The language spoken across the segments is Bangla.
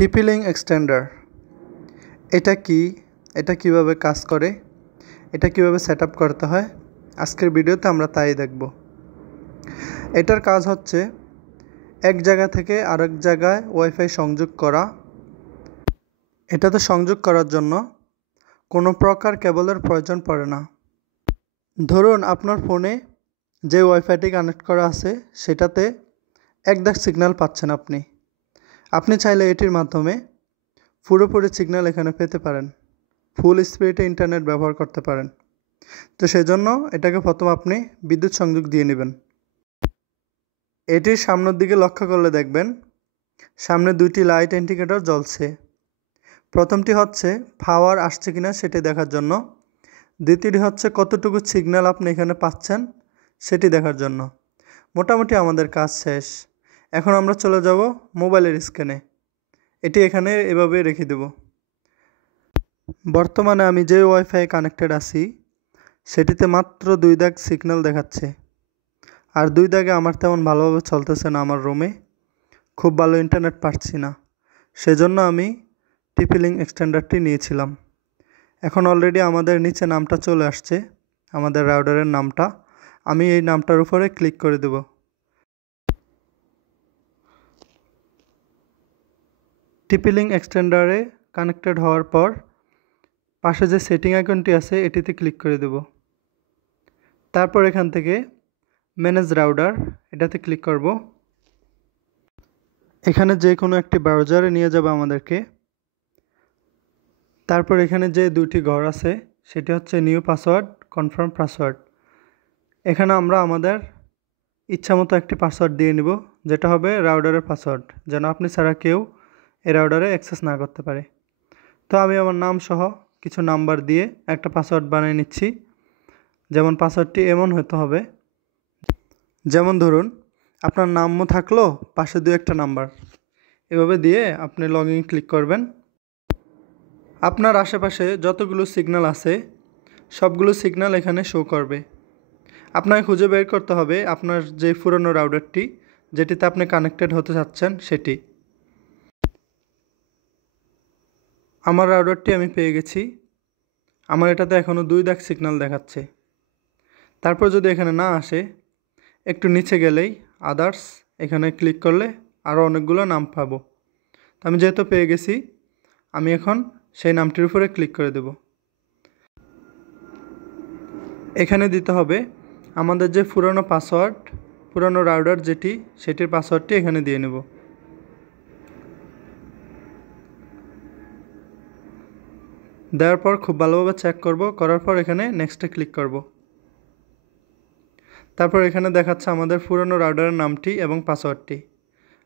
TP-Link এক্সটেন্ডার এটা কি, এটা কিভাবে কাজ করে, এটা কিভাবে সেটআপ করতে হয়, আজকের ভিডিওতে আমরা তাই দেখব। এটার কাজ হচ্ছে এক জায়গা থেকে আরেক জায়গায় ওয়াইফাই সংযোগ করা। এটাতে সংযোগ করার জন্য কোনো প্রকার কেবলের প্রয়োজন পড়ে না। ধরুন আপনার ফোনে যে ওয়াইফাইটি কানেক্ট করা আছে সেটাতে এক দাগ সিগন্যাল পাচ্ছেন আপনি চাইলে এটির মাধ্যমে পুরোপুরি সিগন্যাল এখানে পেতে পারেন, ফুল স্পিডে ইন্টারনেট ব্যবহার করতে পারেন। তো সেজন্য এটাকে প্রথম আপনি বিদ্যুৎ সংযোগ দিয়ে নেবেন। এটির সামনের দিকে লক্ষ্য করলে দেখবেন সামনে দুইটি লাইট ইন্ডিকেটর জ্বলছে। প্রথমটি হচ্ছে পাওয়ার আসছে কিনা সেটি দেখার জন্য, দ্বিতীয়টি হচ্ছে কতটুকু সিগন্যাল আপনি এখানে পাচ্ছেন সেটি দেখার জন্য। মোটামুটি আমাদের কাজ শেষ। এখন আমরা চলে যাব মোবাইলের স্ক্রিনে। এটি এখানে এভাবে রেখে দেব। বর্তমানে আমি যে ওয়াইফাই কানেক্টেড আছি সেটিতে মাত্র 2 দাগ সিগন্যাল দেখাচ্ছে, আর 2 দাগে আমার তেমন ভালোভাবে চলতেছে না। আমার রুমে খুব ভালো ইন্টারনেট পাচ্ছি না, সেজন্য আমি TP-Link এক্সটেন্ডারটি নিয়েছিলাম। এখন অলরেডি আমাদের নিচে নামটা চলে আসছে, আমাদের রাউটারের নামটা। আমি এই নামটার উপরে ক্লিক করে দেব। TP-Link এক্সটেন্ডারে কানেক্টেড হওয়ার পর পাশে যে সেটিং আইকনটি আছে এটিতে ক্লিক করে দেব। তারপর এখান থেকে ম্যানেজ রাউটার এটাতে ক্লিক করব। এখানে যে কোনো একটি ব্রাউজারে নিয়ে যাবে আমাদেরকে। তারপর এখানে যে দুটি ঘর আছে সেটি হচ্ছে নিউ পাসওয়ার্ড, কনফার্ম পাসওয়ার্ড। এখানে আমরা আমাদের ইচ্ছামতো একটি পাসওয়ার্ড দিয়ে নিব, যেটা হবে রাউটারের পাসওয়ার্ড, যেন আপনি ছাড়া কেউ এই রাউটারে অ্যাক্সেস না করতে পারে। তো আমি আমার নাম সহ কিছু নাম্বার দিয়ে একটা পাসওয়ার্ড বানিয়ে নিচ্ছি। যেমন পাসওয়ার্ডটি এমন হতে হবে, যেমন ধরুন আপনার নামও থাকলো, পাশে 2-1টা নাম্বার, এভাবে দিয়ে আপনি লগ ইন ক্লিক করবেন। আপনার আশেপাশে যতগুলো সিগন্যাল আছে সবগুলো সিগন্যাল এখানে শো করবে। আপনাকে খুঁজে বের করতে হবে আপনার যে পুরনো রাউটারটি যেটিতে আপনি কানেক্টেড হতে চাচ্ছেন সেটি। আমার রাউটারটি আমি পেয়ে গেছি। আমার এটাতে এখনও 2 দাগ সিগন্যাল দেখাচ্ছে। তারপর যদি এখানে না আসে, একটু নিচে গেলেই আদার্স এখানে ক্লিক করলে আরও অনেকগুলো নাম পাবো। তো আমি যেহেতু পেয়ে গেছি, আমি এখন সেই নামটির উপরে ক্লিক করে দেব। এখানে দিতে হবে আমাদের যে পুরনো পাসওয়ার্ড, পুরনো রাউটার যেটি সেটির পাসওয়ার্ডটি এখানে দিয়ে নেব। দেওয়ার পর খুব ভালোভাবে চেক করব, করার পর এখানে নেক্সটে ক্লিক করব। তারপর এখানে দেখাচ্ছে আমাদের পুরনো রাউটারের নামটি এবং পাসওয়ার্ডটি।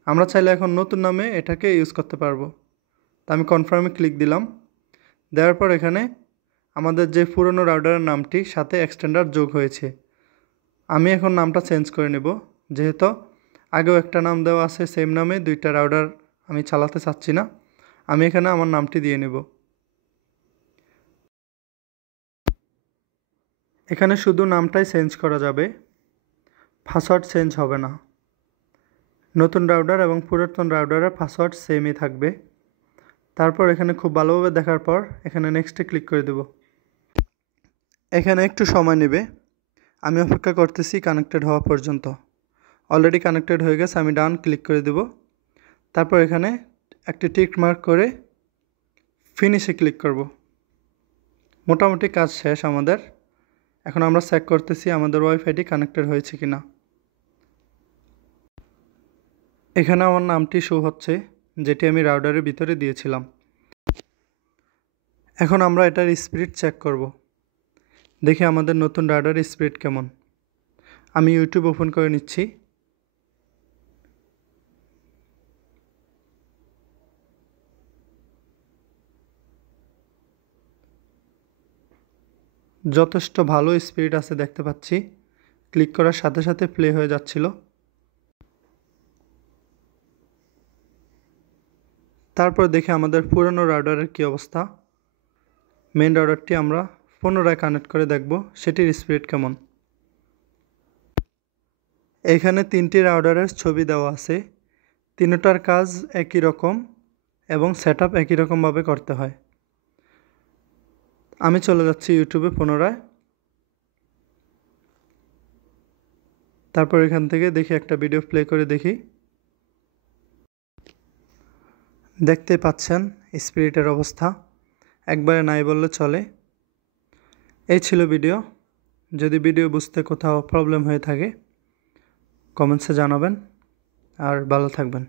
আমরা চাইলে এখন নতুন নামে এটাকে ইউজ করতে পারবো। তো আমি কনফার্মে ক্লিক দিলাম। দেওয়ার পর এখানে আমাদের যে পুরনো রাউটারের নামটি সাথে এক্সটেন্ডার যোগ হয়েছে। আমি এখন নামটা চেঞ্জ করে নেব, যেহেতু আগেও একটা নাম দেওয়া আছে সেম নামে 2টা রাউটার আমি চালাতে চাচ্ছি না। আমি এখানে আমার নামটি দিয়ে নেব। এখানে শুধু নামটাই চেঞ্জ করা যাবে, পাসওয়ার্ড চেঞ্জ হবে না। নতুন রাউটার এবং পুরাতন রাউটারের পাসওয়ার্ড সেমই থাকবে। তারপর এখানে খুব ভালোভাবে দেখার পর এখানে নেক্সটে ক্লিক করে দেব। এখানে একটু সময় নেবে, আমি অপেক্ষা করতেছি কানেক্টেড হওয়া পর্যন্ত। অলরেডি কানেক্টেড হয়ে গেছে, আমি ডান ক্লিক করে দেব। তারপর এখানে একটি টিক মার্ক করে ফিনিশে ক্লিক করব। মোটামুটি কাজ শেষ আমাদের। এখন আমরা চেক করতেছি আমাদের ওয়াইফাইটি কানেক্টেড হয়েছে কিনা। এখানে আমার নামটি শো হচ্ছে, যেটি আমি রাউটারের ভিতরে দিয়েছিলাম। এখন আমরা এটার স্পিড চেক করব, দেখি আমাদের নতুন রাউটারের স্পিড কেমন। আমি ইউটিউব ওপেন করে নিচ্ছি। যথেষ্ট ভালো স্পিড আছে দেখতে পাচ্ছি। ক্লিক করার সাথে সাথে প্লে হয়ে যাচ্ছিল। তারপর দেখি আমাদের পুরনো রাউটারের কী অবস্থা। মেন রাউটারটি আমরা পুনরায় কানেক্ট করে দেখব সেটির স্পিড কেমন। এখানে 3টি রাউটারের ছবি দেওয়া আছে, তিনটার কাজ একই রকম, এবং সেটআপ একই রকমভাবে করতে হয়। আমি চলে যাচ্ছি ইউটিউবে পুনরায়। তারপর এখান থেকে দেখি একটা ভিডিও প্লে করে দেখি। দেখতে পাচ্ছেন স্পিরিটের অবস্থা, একবারে নাই বললে চলে। এই ছিল ভিডিও। যদি ভিডিও বুঝতে কোথাও প্রবলেম হয়ে থাকে কমেন্টসে জানাবেন, আর ভালো থাকবেন।